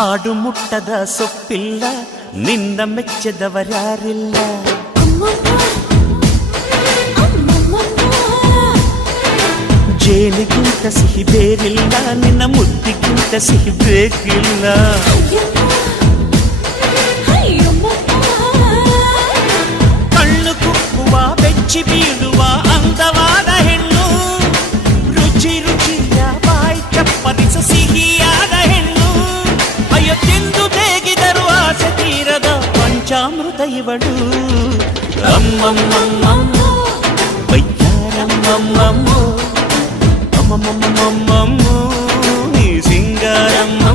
ಆಡು ಮುಟ್ಟದ ಸೊಪ್ಪಿಲ್ಲ ನಿನ್ನ ಮೆಚ್ಚದವರ್ಯಾರಿಲ್ಲ ಜೇನಿಗಿಂತ ಸಿಹಿ ಬೇರಿಲ್ಲ ನಿನ್ನ ಮುದ್ದಿಗಿಂತ ಸಿಹಿ ಬೇಕಿಲ್ಲ ಕಣ್ಣು ಕುಕ್ಕುವ ಬೆಚ್ಚಿ ಬೀಳುವ ಅಂದವಾದ ಹೆಣ್ಣು ರುಚಿ ರುಚಿಯ ಬಾಯಿ ಚಪ್ಪರಿಸ ಸಿಹಿಯಾದ ಹೆಣ್ಣು ಅಯ್ಯೋ ತಿಂದು ಬೇಗಿದರು ಆಸೆ ತೀರದ ಪಂಚಾಮೃತ ಇವಳು ಅಮ್ಮಮ್ಮಮ್ಮಮ್ಮ ವೈಯಾರಮ್ಮಮ್ಮಮ್ಮ ಅಮ್ಮಮ್ಮಮ್ಮಮ್ಮ ನೀ ಸಿಂಗಾರಮ್ಮ